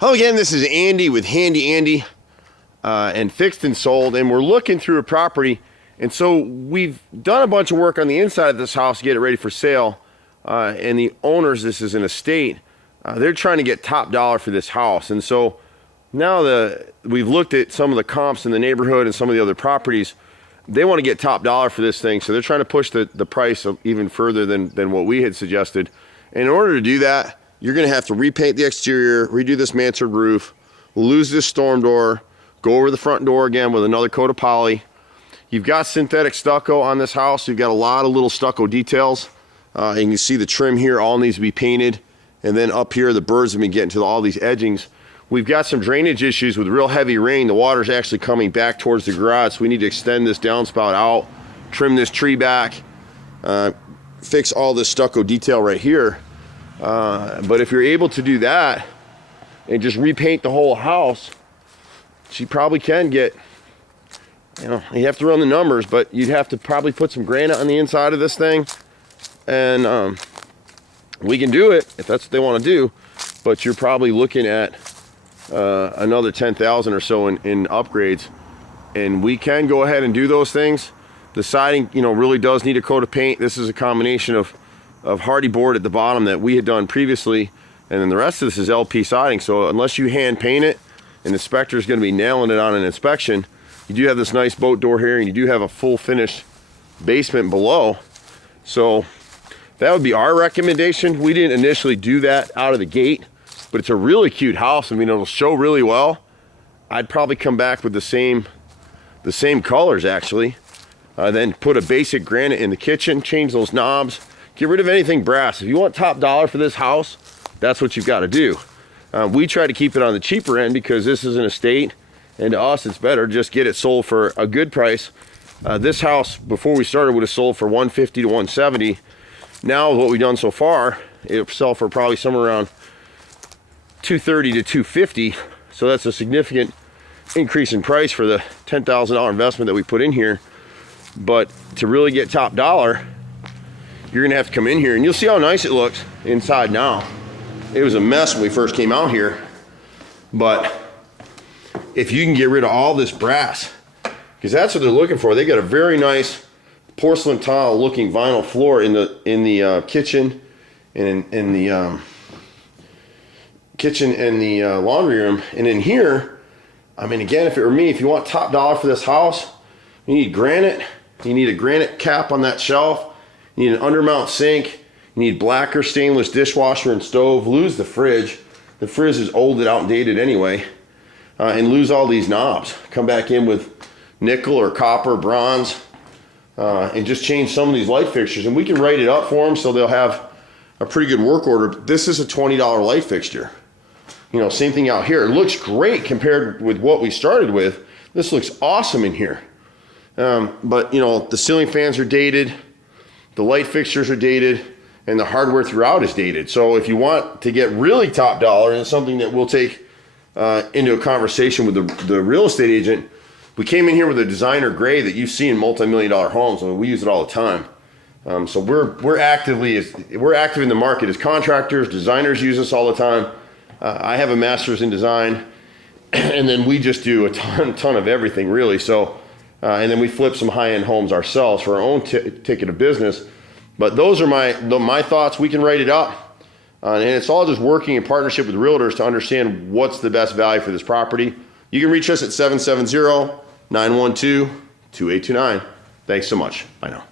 Hello again, this is Andy with Handy Andy and Fixed and Sold, and we're looking through a property. And so we've done a bunch of work on the inside of this house to get it ready for sale. And the owners, this is an estate, they're trying to get top dollar for this house. And so now we've looked at some of the comps in the neighborhood and some of the other properties. They want to get top dollar for this thing, so they're trying to push the price even further than what we had suggested. And in order to do that, you're going to have to repaint the exterior, redo this mansard roof, lose this storm door, go over the front door again with another coat of poly. You've got synthetic stucco on this house. You've got a lot of little stucco details. And you see the trim here all needs to be painted. And then up here, the birds have been getting to all these edgings. We've got some drainage issues with real heavy rain. The water's actually coming back towards the garage, so we need to extend this downspout out, trim this tree back, fix all this stucco detail right here. But if you're able to do that and just repaint the whole house, you probably can get, you have to run the numbers, but you'd have to probably put some granite on the inside of this thing. And we can do it if that's what they want to do, but you're probably looking at another 10,000 or so in upgrades. And we can go ahead and do those things. The siding, really does need a coat of paint. This is a combination of hardy board at the bottom that we had done previously, and then the rest of this is LP siding. So unless you hand paint it, an inspector is going to be nailing it on an inspection. You do have this nice boat door here, and you do have a full finished basement below. So that would be our recommendation. We didn't initially do that out of the gate, but it's a really cute house. I mean, it'll show really well. I'd probably come back with the same colors actually. Then put a basic granite in the kitchen, change those knobs. Get rid of anything brass. If you want top dollar for this house, that's what you've got to do. We try to keep it on the cheaper end because this is an estate, and to us it's better just get it sold for a good price. This house before we started would have sold for $150 to $170. Now what we've done so far, it'll sell for probably somewhere around $230 to $250. So that's a significant increase in price for the $10,000 investment that we put in here. But to really get top dollar, you're gonna have to come in here, and you'll see how nice it looks inside now. It was a mess when we first came out here, but if you can get rid of all this brass, because that's what they're looking for. They got a very nice porcelain tile looking vinyl floor in the kitchen and in the kitchen and the laundry room. And in here, I mean, again, if it were me, if you want top dollar for this house, you need granite. You need a granite cap on that shelf. You need an undermount sink. You need blacker stainless dishwasher and stove. Lose the fridge. The fridge is old and outdated anyway. And lose all these knobs. Come back in with nickel or copper, bronze, and just change some of these light fixtures. And we can write it up for them so they'll have a pretty good work order. This is a $20 light fixture. Same thing out here. It looks great compared with what we started with. This looks awesome in here. But the ceiling fans are dated. The light fixtures are dated, and the hardware throughout is dated. So if you want to get really top dollar, and it's something that we'll take into a conversation with the real estate agent, we came in here with a designer gray that you see in multi-million-dollar homes. I mean, we use it all the time. So we're active in the market as contractors. Designers use us all the time. I have a master's in design, and then we just do a ton of everything really. So. And then we flip some high-end homes ourselves for our own ticket of business. But those are my thoughts. We can write it up. And it's all just working in partnership with realtors to understand what's the best value for this property. You can reach us at 770-912-2829. Thanks so much. Bye now.